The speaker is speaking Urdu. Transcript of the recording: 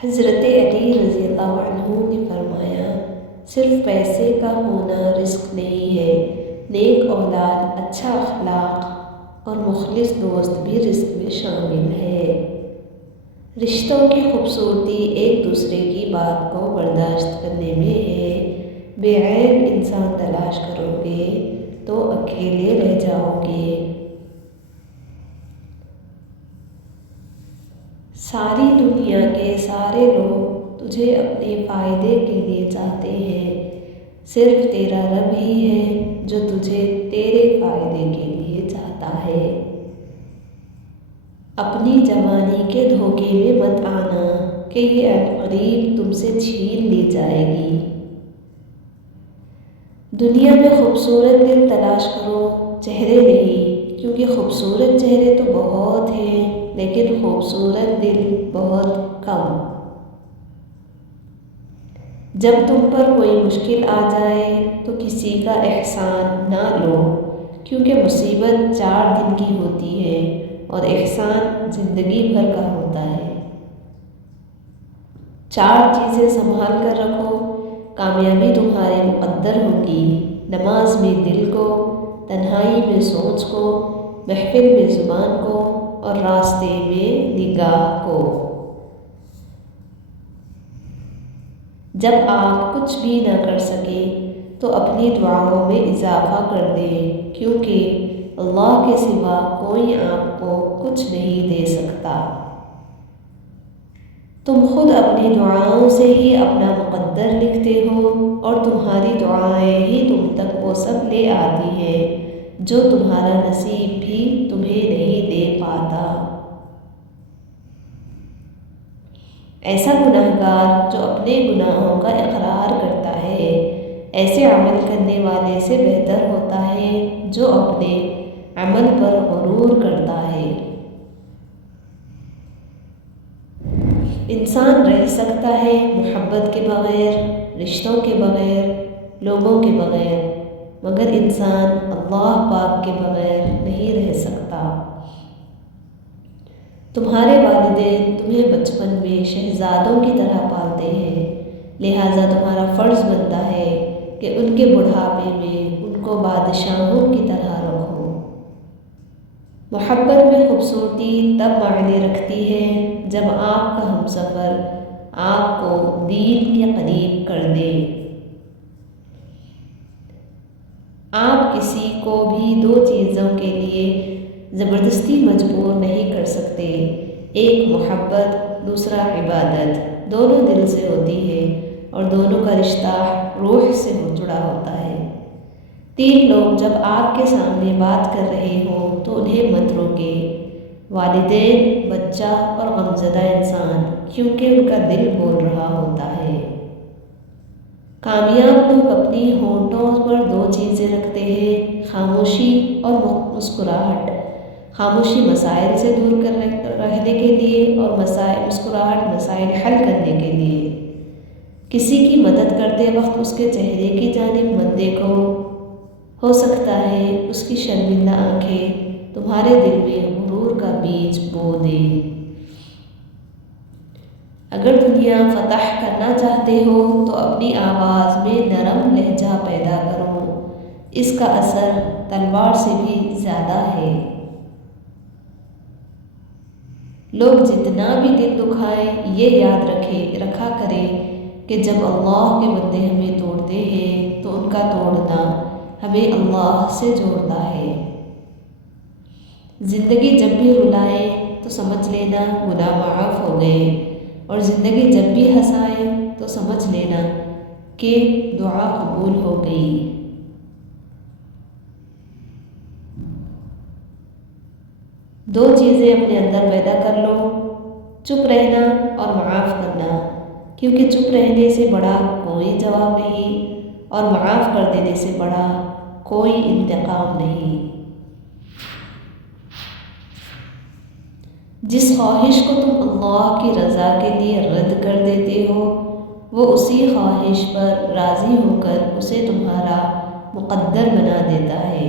حضرت علی رضی اللہ عنہ نے فرمایا، صرف پیسے کا ہونا رزق نہیں ہے، نیک اولاد، اچھا اخلاق اور مخلص دوست بھی رزق میں شامل ہے۔ رشتوں کی خوبصورتی ایک دوسرے کی بات کو برداشت کرنے میں ہے۔ بے عیب انسان تلاش کرو گے تو اکیلے رہ جاؤ گے۔ ساری دنیا کے سارے لوگ تجھے اپنے فائدے کے لیے چاہتے ہیں، صرف تیرا رب ہی ہے جو تجھے تیرے فائدے کے لیے چاہتا ہے۔ اپنی جوانی کے دھوکے میں مت آنا کہ یہ عنقریب تم سے چھین لی جائے گی۔ دنیا میں خوبصورت دل تلاش کرو، چہرے نہیں، کیونکہ خوبصورت چہرے تو بہت ہیں لیکن خوبصورت دل بہت کم۔ جب تم پر کوئی مشکل آ جائے تو کسی کا احسان نہ لو، کیونکہ مصیبت 4 دن کی ہوتی ہے اور احسان زندگی بھر کا ہوتا ہے۔ 4 چیزیں سنبھال کر رکھو، کامیابی تمہارے مقدر ہوگی۔ نماز میں دل کو، تنہائی میں سوچ کو، محفل میں زبان کو اور راستے میں نگاہ کو۔ جب آپ کچھ بھی نہ کر سکیں تو اپنی دعاؤں میں اضافہ کر دیں، کیونکہ اللہ کے سوا کوئی آپ کو کچھ نہیں دے سکتا۔ تم خود اپنی دعاؤں سے ہی اپنا مقدر لکھتے ہو اور تمہاری دعائیں ہی تم تک وہ سب لے آتی ہیں جو تمہارا نصیب بھی تمہیں نہیں دے پاتا۔ ایسا گنہگار جو اپنے گناہوں کا اقرار کرتا ہے، ایسے عمل کرنے والے سے بہتر ہوتا ہے جو اپنے عمل پر غرور کرتا ہے۔ انسان رہ سکتا ہے محبت کے بغیر، رشتوں کے بغیر، لوگوں کے بغیر، مگر انسان اللہ پاک کے بغیر نہیں رہ سکتا۔ تمہارے والدین تمہیں بچپن میں شہزادوں کی طرح پالتے ہیں، لہٰذا تمہارا فرض بنتا ہے کہ ان کے بڑھاپے میں ان کو بادشاہوں کی طرح رکھو۔ محبت میں خوبصورتی تب معنی رکھتی ہے جب آپ کا ہمسفر آپ کو دین کے قریب کر دے۔ آپ کسی کو بھی 2 چیزوں کے لیے زبردستی مجبور نہیں کر سکتے، ایک محبت، دوسرا عبادت۔ دونوں دل سے ہوتی ہے اور دونوں کا رشتہ روح سے جڑا ہوتا ہے۔ 3 لوگ جب آپ کے سامنے بات کر رہے ہوں تو انہیں مت روکے، والدین، بچہ اور غمزدہ انسان، کیونکہ ان کا دل بول رہا ہوتا ہے۔ کامیاب لوگ اپنی ہونٹوں پر 2 چیزیں رکھتے ہیں، خاموشی اور مسکراہٹ۔ خاموشی مسائل سے دور رہنے کے لیے اور مسکراہٹ مسائل حل کرنے کے لیے۔ کسی کی مدد کرتے وقت اس کے چہرے کی جانب مت دیکھو، ہو سکتا ہے اس کی شرمندہ آنکھیں تمہارے دل میں غرور کا بیج بو دیں۔ اگر دنیا فتح کرنا چاہتے ہو تو اپنی آواز میں نرم لہجہ پیدا کرو، اس کا اثر تلوار سے بھی زیادہ ہے۔ لوگ جتنا بھی دل دکھائیں یہ یاد رکھا کریں کہ جب اللہ کے بندے ہمیں توڑتے ہیں تو ان کا توڑنا ہمیں اللہ سے جوڑتا ہے۔ زندگی جب بھی رلائے تو سمجھ لینا گناہ معاف ہو گئے، اور زندگی جب بھی ہنسائے تو سمجھ لینا کہ دعا قبول ہو گئی۔ دو چیزیں اپنے اندر پیدا کر لو، چپ رہنا اور معاف کرنا، کیونکہ چپ رہنے سے بڑا کوئی جواب نہیں اور معاف کر دینے سے بڑا کوئی انتقام نہیں۔ جس خواہش کو تم اللہ کی رضا کے لیے رد کر دیتے ہو، وہ اسی خواہش پر راضی ہو کر اسے تمہارا مقدر بنا دیتا ہے۔